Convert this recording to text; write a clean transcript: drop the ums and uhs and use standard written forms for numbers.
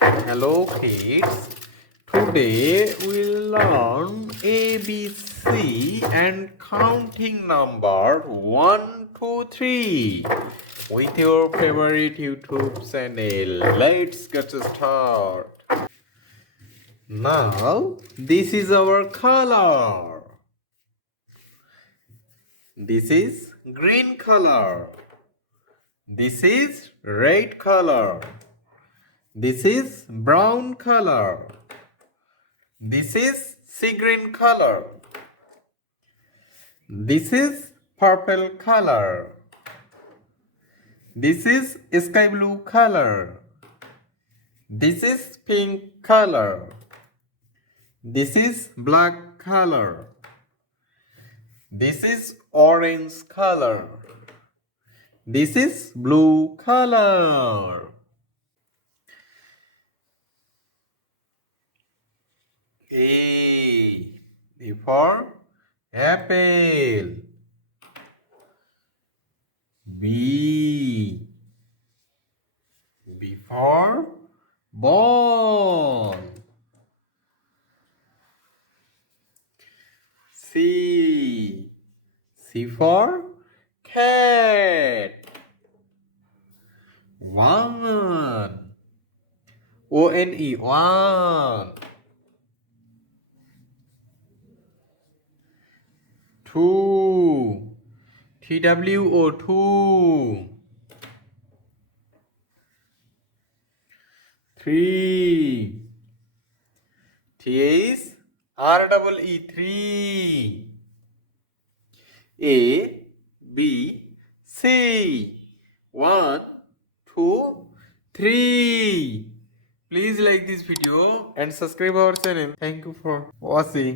Hello kids. Today we'll learn ABC and counting number 1, 2, 3 with your favorite YouTube channel. Let's get started. Now this is our color. This is green color. This is red color. This is brown color. This is sea green color. This is purple color. This is sky blue color. This is pink color. This is black color. This is orange color. This is blue color. A for apple. B for ball. C for cat. One. One. Two. Two. Three. T is three. A, B, C. 1, 2, 3. Please like this video and subscribe our channel. Thank you for watching.